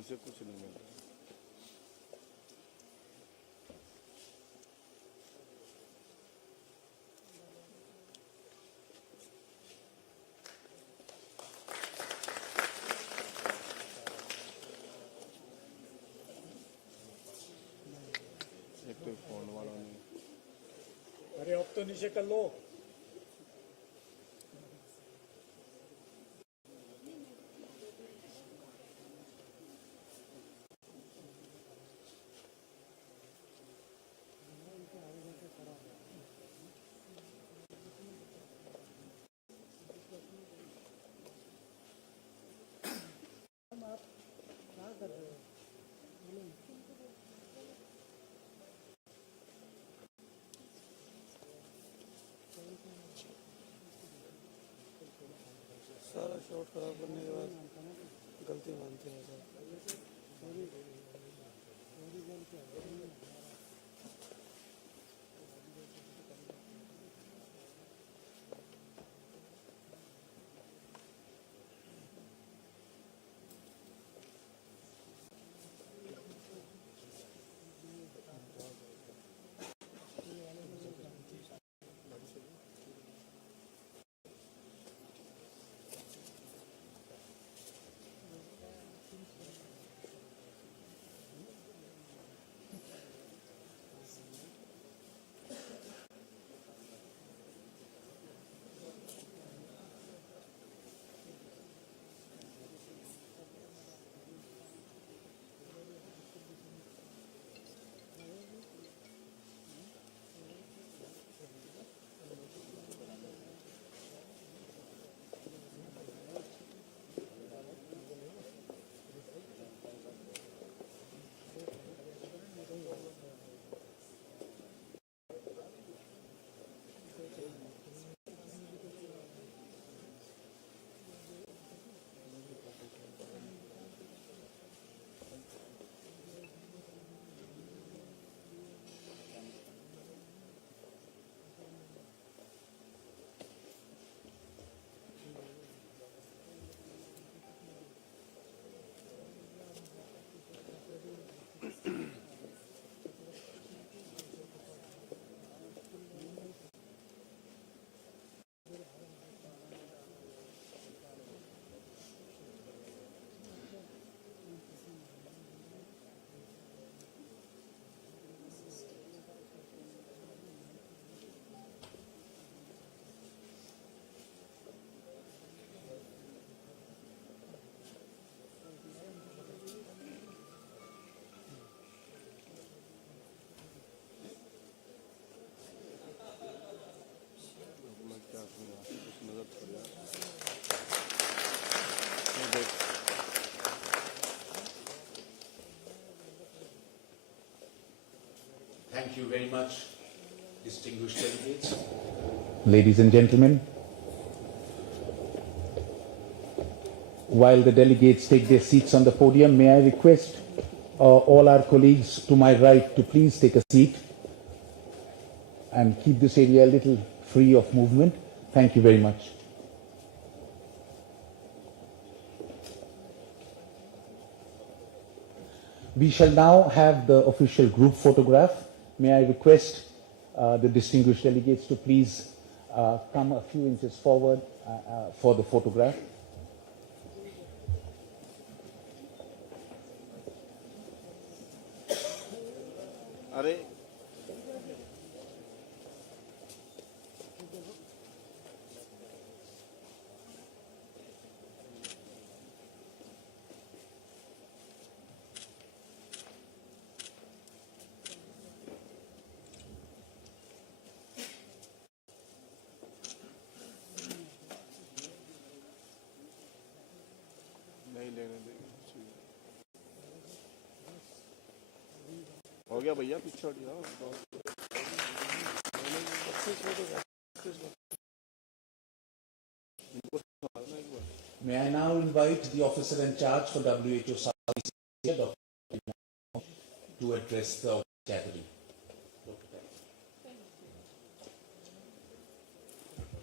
उनसे कुछ नहीं मिल रहा। एक तो फोन वाला नहीं। अरे अब तो नीचे कर लो। सारा शॉट खराब करने के बाद गलती मानते हैं sir. Thank you very much, distinguished delegates. Ladies and gentlemen, while the delegates take their seats on the podium, may I request all our colleagues to my right to please take a seat and keep this area a little free of movement. Thank you very much. We shall now have the official group photograph. May I request the distinguished delegates to please come a few inches forward for the photograph. अरे नहीं लेने देंगे। हो गया भैया, पीछे हट जाओ। May I now invite the officer in charge for WHO SEARO Iconic Building to address the gathering.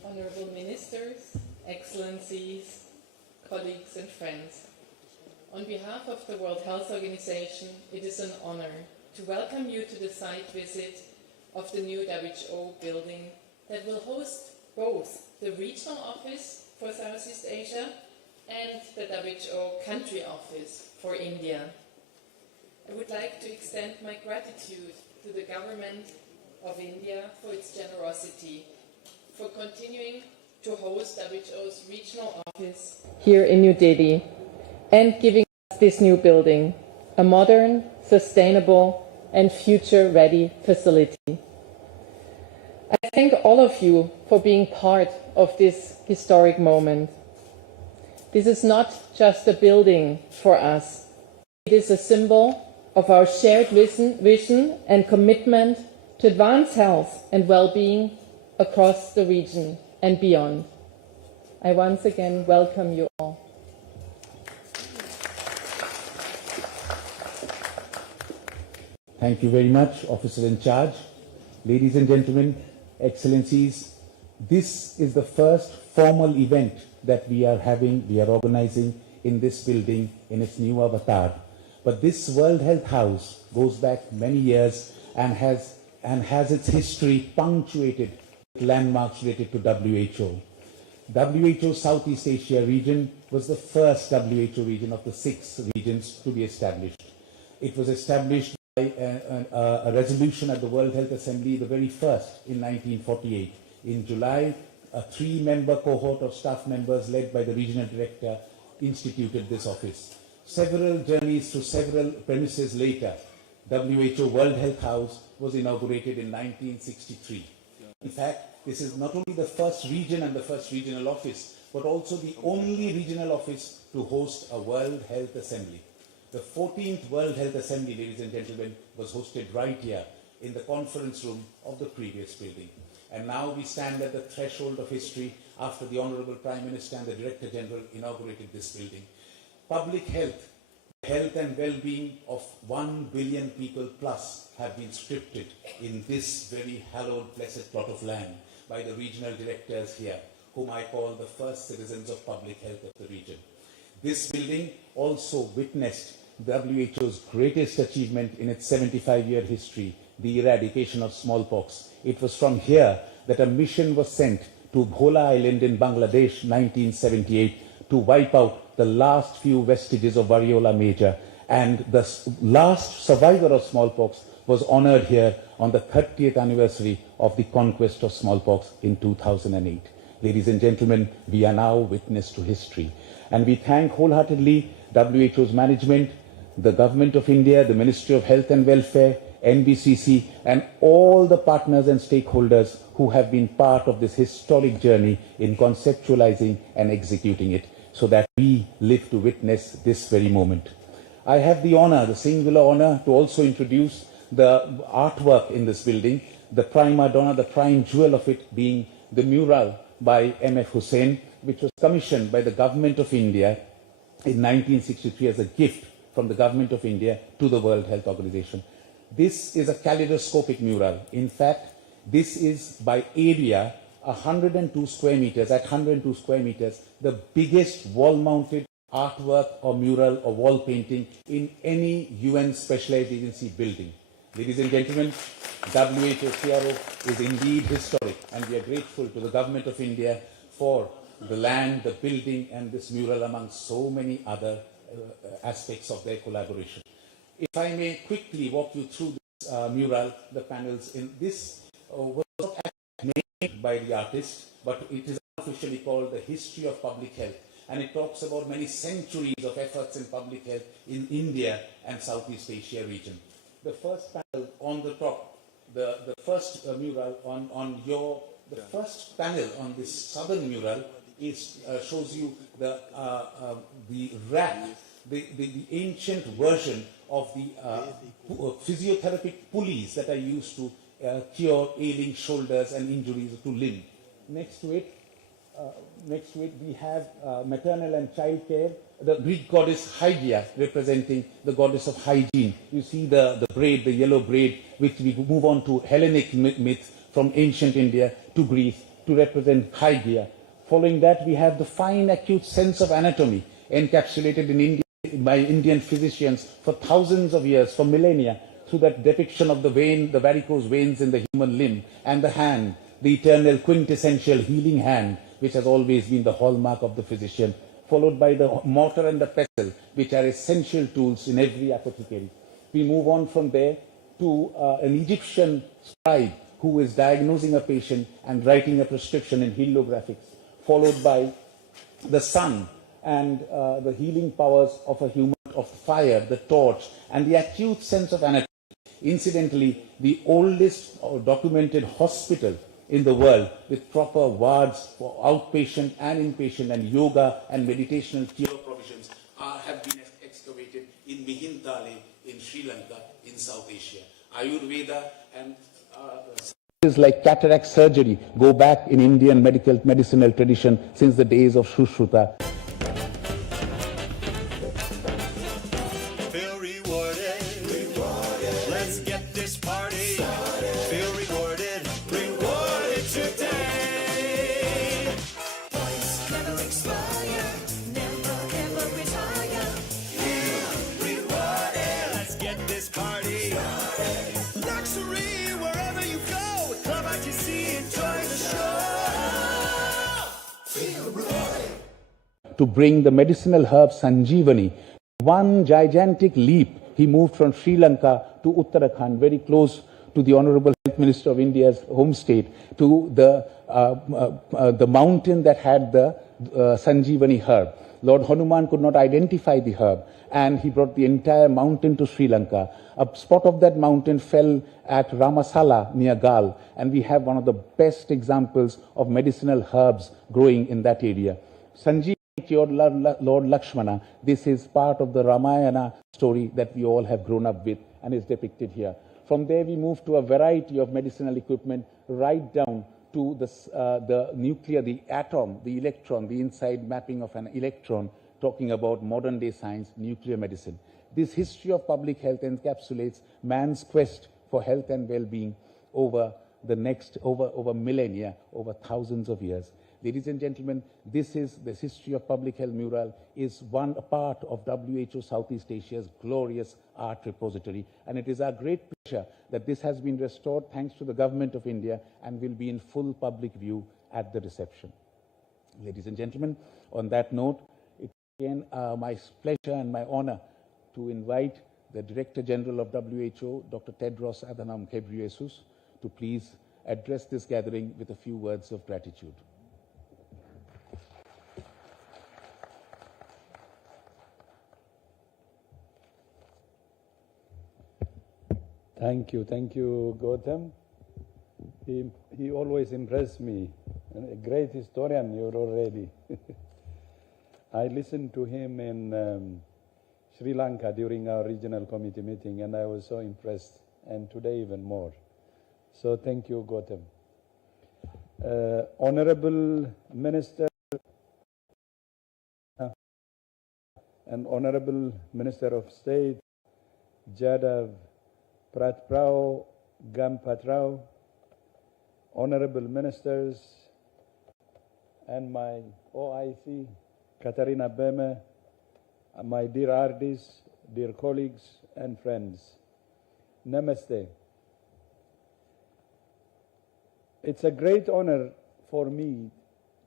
Honorable Ministers, Excellencies, colleagues and friends. On behalf of the World Health Organization, it is an honor to welcome you to the site visit of the new WHO building that will host both the Regional Office for Southeast Asia and the WHO Country Office for India. I would like to extend my gratitude to the Government of India for its generosity, for continuing to host WHO's Regional Office here in New Delhi and giving us this new building, a modern, sustainable and future-ready facility. I thank all of you for being part of this historic moment. This is not just a building for us. It is a symbol of our shared vision and commitment to advance health and well-being across the region and beyond. I once again welcome you all. Thank you very much, Officer in Charge. Ladies and gentlemen, Excellencies, this is the first formal event that we are organizing in this building in its new avatar. But this World Health House goes back many years and has its history punctuated with landmarks related to WHO. WHO Southeast Asia region was the first WHO region of the 6 regions to be established. It was established by a resolution at the World Health Assembly, the very first in 1948. In July, a 3-member cohort of staff members led by the regional director instituted this office. Several journeys through several premises later, WHO World Health House was inaugurated in 1963. In fact, this is not only the first region and the first regional office, but also the only regional office to host a World Health Assembly. The 14th World Health Assembly, ladies and gentlemen, was hosted right here in the conference room of the previous building. And now we stand at the threshold of history after the Honorable Prime Minister and the Director General inaugurated this building. Public health, health and well-being of 1 billion people plus have been scripted in this very hallowed, blessed plot of land by the regional directors here, whom I call the first citizens of public health of the region. This building also witnessed WHO's greatest achievement in its 75-year history, the eradication of smallpox. It was from here that a mission was sent to Bhola Island in Bangladesh, 1978, to wipe out the last few vestiges of variola major. And the last survivor of smallpox was honored here on the 30th anniversary of the conquest of smallpox in 2008. Ladies and gentlemen, we are now witness to history. And we thank wholeheartedly WHO's management, the Government of India, the Ministry of Health and Welfare, NBCC, and all the partners and stakeholders who have been part of this historic journey in conceptualizing and executing it, so that we live to witness this very moment. I have the honor, the singular honor, to also introduce the artwork in this building, the prima donna, the prime jewel of it being the mural by M.F. Hussain, which was commissioned by the Government of India in 1963 as a gift from the Government of India to the World Health Organization. This is a kaleidoscopic mural. In fact, this is by area 102 square meters. At 102 square meters, the biggest wall-mounted artwork or mural or wall painting in any UN specialized agency building. Ladies and gentlemen, WHO SEARO is indeed historic, and we are grateful to the Government of India for the land, the building, and this mural, among so many other aspects of their collaboration. If I may quickly walk you through this mural, the panels in this was not named by the artist, but it is officially called The History of Public Health, and it talks about many centuries of efforts in public health in India and Southeast Asia region. The first panel on the top, the first mural on the first panel on this southern mural is shows you the rack, the ancient version of the physiotherapeutic pulleys that are used to cure ailing shoulders and injuries to limb. Next to it we have maternal and child care, the Greek goddess Hygeia representing the goddess of hygiene. You see the braid, the yellow braid, which we move on to Hellenic myth from ancient India to Greece to represent Hygeia. Following that, we have the fine acute sense of anatomy encapsulated in by Indian physicians for thousands of years, for millennia, through that depiction of the vein, the varicose veins in the human limb, and the hand, the eternal quintessential healing hand, which has always been the hallmark of the physician, followed by the mortar and the pestle, which are essential tools in every apothecary. We move on from there to an Egyptian scribe who is diagnosing a patient and writing a prescription in heliographics, followed by the sun and the healing powers of a human, of fire, the torch, and the acute sense of anatomy. Incidentally, the oldest documented hospital in the world with proper wards for outpatient and inpatient and yoga and meditational cure provisions have been excavated in Mihintale in Sri Lanka in South Asia. Ayurveda and like cataract surgery go back in Indian medicinal tradition since the days of Shushruta. Feel rewarded. Let's get this party started. Feel rewarded today. Points never expire, never ever retire. Feel rewarded. Let's get this party started. Luxury wherever you go. Club ITC, enjoy the show. Feel rewarded. To bring the medicinal herb Sanjeevani, one gigantic leap, he moved from Sri Lanka to Uttarakhand, very close to the Honorable Health Minister of India's home state, to the mountain that had the Sanjeevani herb. Lord Hanuman could not identify the herb, and he brought the entire mountain to Sri Lanka. A spot of that mountain fell at Ramasala near Gal, and we have one of the best examples of medicinal herbs growing in that area. Sanjeevani cured Lord Lakshmana. This is part of the Ramayana story that we all have grown up with and is depicted here. From there we move to a variety of medicinal equipment right down to the nuclear, the atom, the electron, the inside mapping of an electron, talking about modern day science, nuclear medicine. This history of public health encapsulates man's quest for health and well-being over millennia, over thousands of years. Ladies and gentlemen, this history of public health mural is a part of WHO Southeast Asia's glorious art repository, and it is our great pleasure that this has been restored thanks to the Government of India and will be in full public view at the reception. Ladies and gentlemen, on that note, it's again my pleasure and my honor to invite the Director General of WHO, Dr. Tedros Adhanom Ghebreyesus, to please address this gathering with a few words of gratitude. Thank you, Gautam. He always impressed me. A great historian you're already. I listened to him in Sri Lanka during our regional committee meeting, and I was so impressed, and today even more. So thank you, Gautam. Honorable Minister and Honorable Minister of State, Jadav Pratprao Gampatrao, Honorable Ministers, and my OIC, Katarina Beme, my dear RDs, dear colleagues and friends, Namaste. It's a great honor for me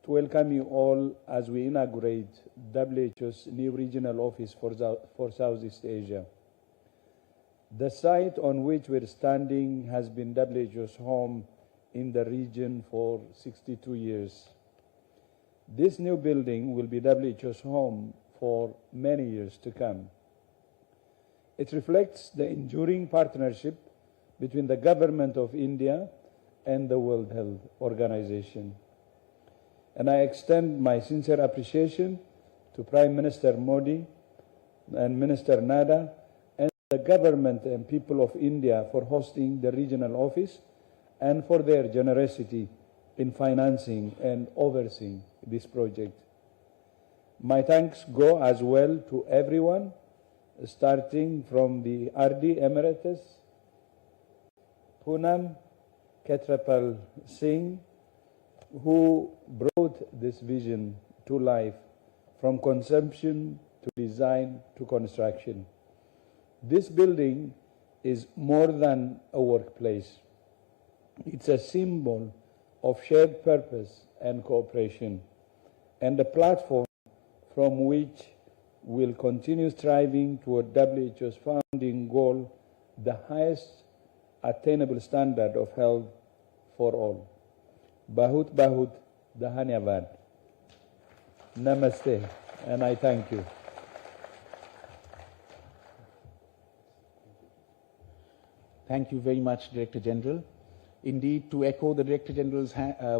to welcome you all as we inaugurate WHO's new regional office for Southeast Asia. The site on which we're standing has been WHO's home in the region for 62 years. This new building will be WHO's home for many years to come. It reflects the enduring partnership between the Government of India and the World Health Organization. And I extend my sincere appreciation to Prime Minister Modi and Minister Nadda and the government and people of India for hosting the regional office and for their generosity in financing and overseeing this project. My thanks go as well to everyone, starting from the RD Emeritus, Poonam Ketrapal Singh, who brought this vision to life from conception to design to construction. This building is more than a workplace. It's a symbol of shared purpose and cooperation, and a platform from which we'll continue striving toward WHO's founding goal, the highest attainable standard of health for all. Bahut Bahut Dhanyavad. Namaste, and I thank you. Thank you very much, Director General. Indeed, to echo the Director General's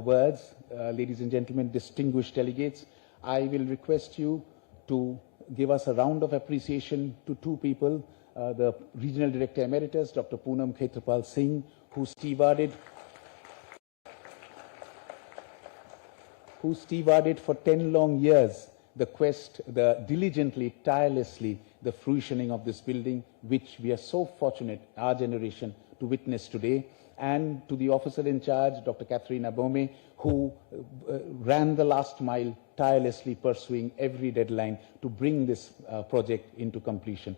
words, ladies and gentlemen, distinguished delegates, I will request you to give us a round of appreciation to two people, the Regional Director Emeritus, Dr. Poonam Khetrapal Singh, who stewarded for 10 long years the quest, diligently, tirelessly, the fruitioning of this building, which we are so fortunate, our generation, to witness today. And to the officer in charge, Dr. Catherine Abome, who ran the last mile, tirelessly pursuing every deadline to bring this project into completion.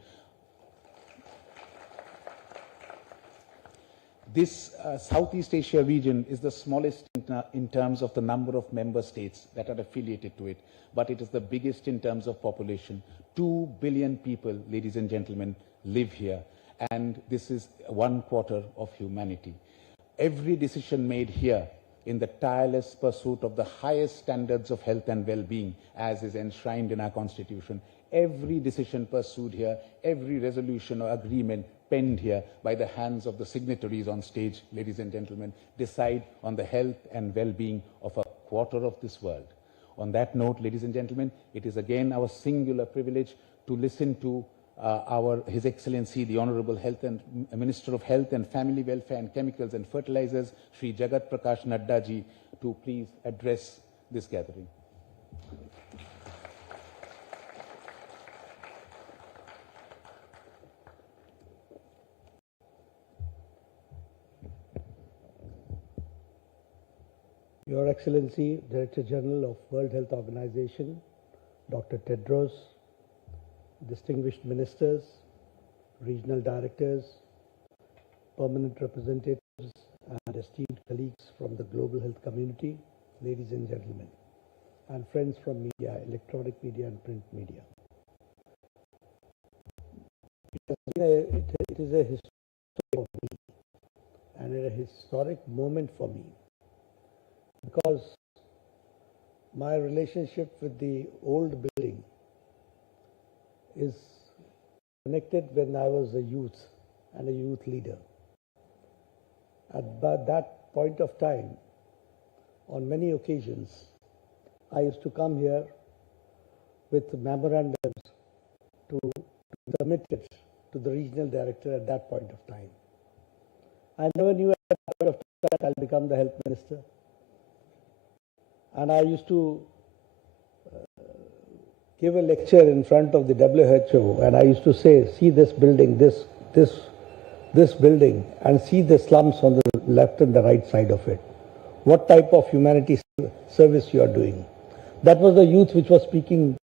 This Southeast Asia region is the smallest in terms of the number of member states that are affiliated to it, but it is the biggest in terms of population. 2 billion people, ladies and gentlemen, live here, and this is 1/4 of humanity. Every decision made here in the tireless pursuit of the highest standards of health and well-being, as is enshrined in our Constitution, every decision pursued here, every resolution or agreement penned here by the hands of the signatories on stage, ladies and gentlemen, decide on the health and well-being of 1/4 of this world. On that note, ladies and gentlemen, it is again our singular privilege to listen to His Excellency, the Honorable Minister of Health and Family Welfare and Chemicals and Fertilizers, Shri Jagat Prakash Nadda ji, to please address this gathering. Your Excellency, Director General of World Health Organization, Dr. Tedros, distinguished ministers, regional directors, permanent representatives, and esteemed colleagues from the global health community, ladies and gentlemen, and friends from media, electronic media and print media. It is a historic for me, and a historic moment for me, because my relationship with the old building is connected when I was a youth and a youth leader. At that point of time, on many occasions, I used to come here with memorandums to submit it to the regional director at that point of time. I never knew at that point of time that I'll become the health minister. And I used to give a lecture in front of the WHO, and I used to say, see this building, this building, and see the slums on the left and the right side of it. What type of humanity service you are doing? That was the youth which was speaking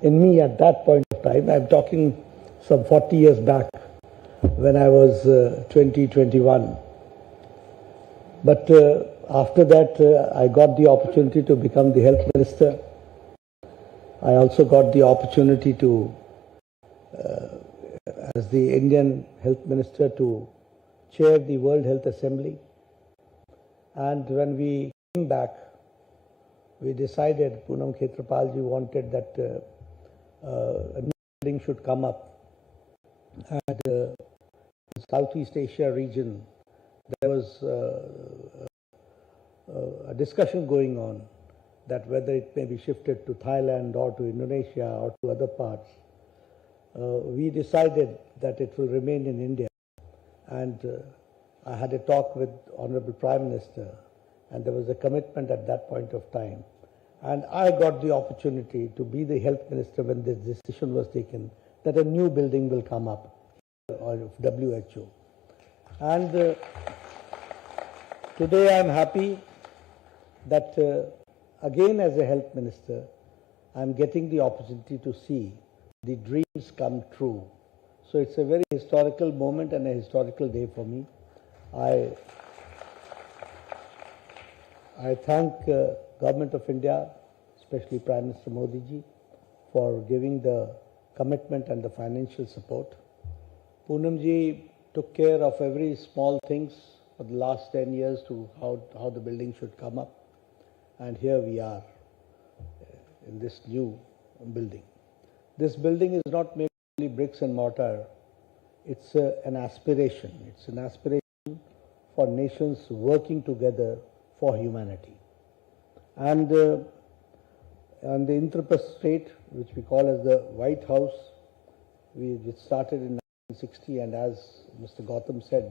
in me at that point of time. I'm talking some 40 years back when I was 20, 21. But after that, I got the opportunity to become the health minister. I also got the opportunity to, as the Indian health minister, to chair the World Health Assembly. And when we came back, we decided, Poonam Khetrapal ji wanted that a new building should come up. And the Southeast Asia region, there was a discussion going on that whether it may be shifted to Thailand or to Indonesia or to other parts. We decided that it will remain in India. And I had a talk with Honorable Prime Minister, and there was a commitment at that point of time. And I got the opportunity to be the health minister when this decision was taken that a new building will come up of WHO. And today I am happy that again as a health minister, I am getting the opportunity to see the dreams come true. So it's a very historical moment and a historical day for me. I thank Government of India, especially Prime Minister Modi ji, for giving the commitment and the financial support. Poonam ji took care of every small things for the last 10 years to how the building should come up. And here we are in this new building. This building is not made only bricks and mortar. It's an aspiration. It's an aspiration for nations working together for humanity. And the Indraprastha state, which we call as the White House, which started in 1960, and as Mr. Gautam said,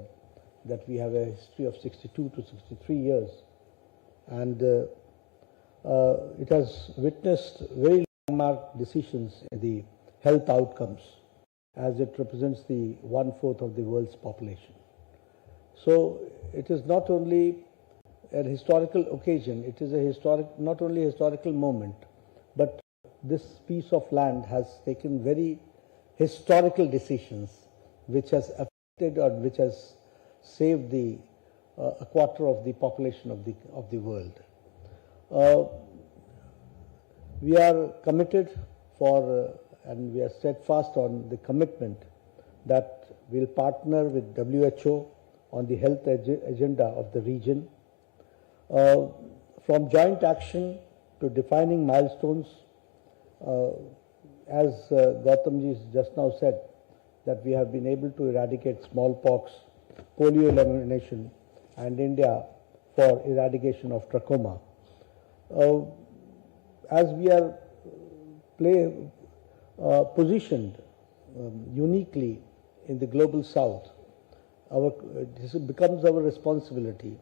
that we have a history of 62 to 63 years. And it has witnessed very landmark decisions in the health outcomes, as it represents the 1/4 of the world's population. So it is not only a historical occasion, it is not only a historical moment, but this piece of land has taken very historical decisions which has affected or which has saved a quarter of the population of the world. We are committed and we are steadfast on the commitment that we'll partner with WHO on the health agenda of the region. From joint action to defining milestones, as Gautamji just now said, that we have been able to eradicate smallpox, polio elimination, and India for eradication of trachoma. As we are positioned uniquely in the global south, this becomes our responsibility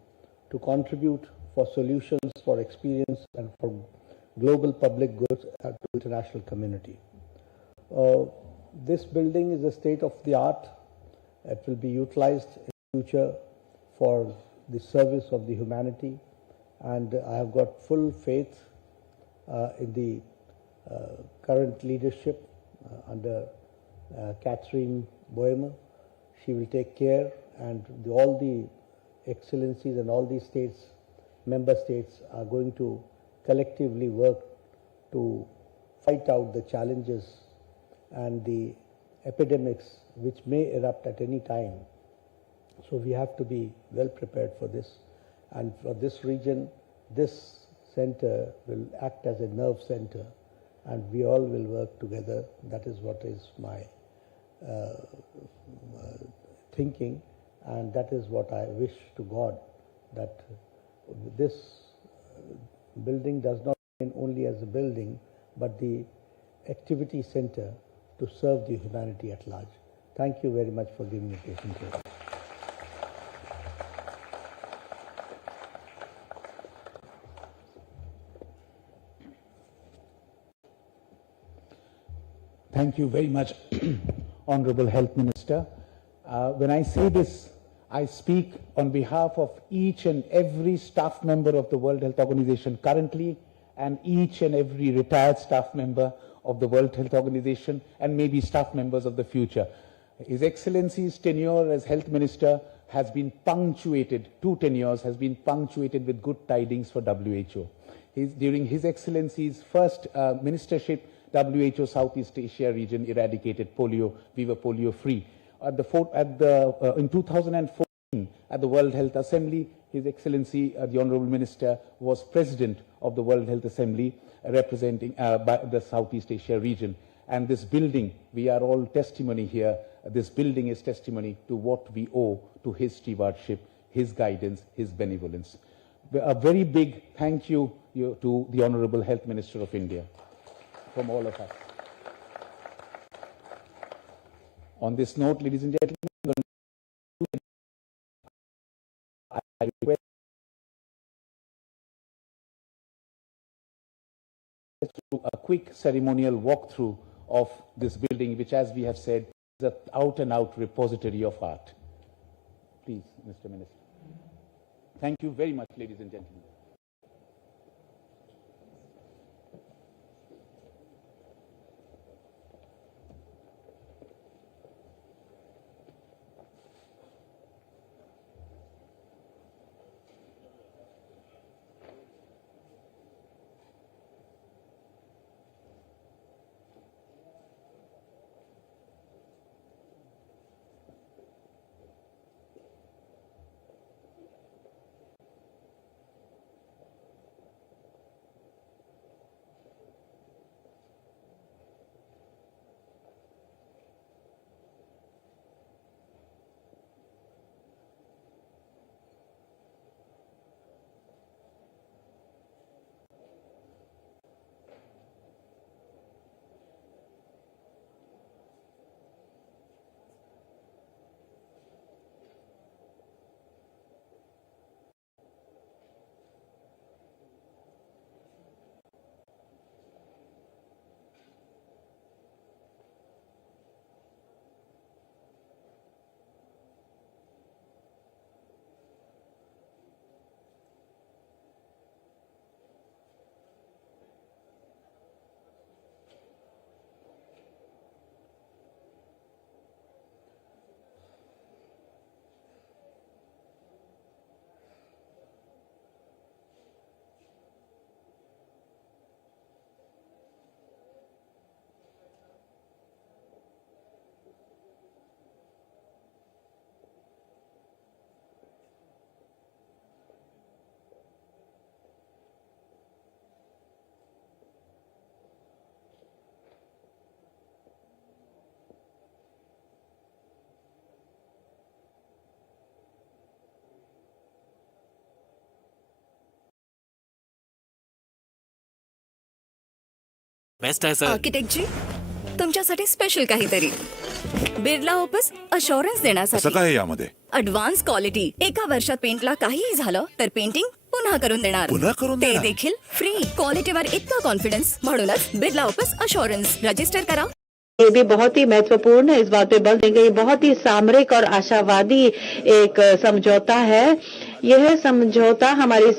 to contribute for solutions, for experience, and for global public goods to the international community. This building is a state of the art. It will be utilized in the future for the service of the humanity, and I have got full faith in the current leadership under Catherine Boehmer. She will take care, and all the excellencies and all these states, member states, are going to collectively work to fight out the challenges and the epidemics which may erupt at any time. So we have to be well prepared for this. And for this region, this center will act as a nerve center, and we all will work together. That is what is my thinking, and that is what I wish to God, that this building does not remain only as a building, but the activity center to serve the humanity at large. Thank you very much for giving me patience here. Thank you very much, Honorable Health Minister. When I say this, I speak on behalf of each and every staff member of the World Health Organization currently, and each and every retired staff member of the World Health Organization, and maybe staff members of the future. His Excellency's tenure as Health Minister has been punctuated, 2 tenures has been punctuated with good tidings for WHO. During His Excellency's first ministership, WHO Southeast Asia region eradicated polio. We were polio free. In 2014, at the World Health Assembly, His Excellency, the Honorable Minister, was President of the World Health Assembly, representing by the Southeast Asia region. And this building, we are all testimony here, this building is testimony to what we owe to his stewardship, his guidance, his benevolence. A very big thank you to the Honorable Health Minister of India from all of us. On this note, ladies and gentlemen, I request a quick ceremonial walkthrough of this building, which, as we have said, is an out-and-out repository of art. Please, Mr. Minister. Thank you very much, ladies and gentlemen. Best आहे sir. Architect जी, तुमच्यासाठी special काहीतरी. Birla office assurance देण्यासाठी. काय यामध्ये? Advance quality. 1 वर्षात पेंटला काहीही झालं तर पेंटिंग पुन्हा करून देणार. ते देखील फ्री. क्वालिटीवर इतका कॉन्फिडन्स, म्हणूनच बिर्ला ऑफिस अशुरन्स. रजिस्टर करा. ये भी बहुत ही महत्वपूर्ण है, इस बात पे बल देंगे. ये बहुत ही सामरिक और आशावादी एक समझौता है. यह समझौता हमारी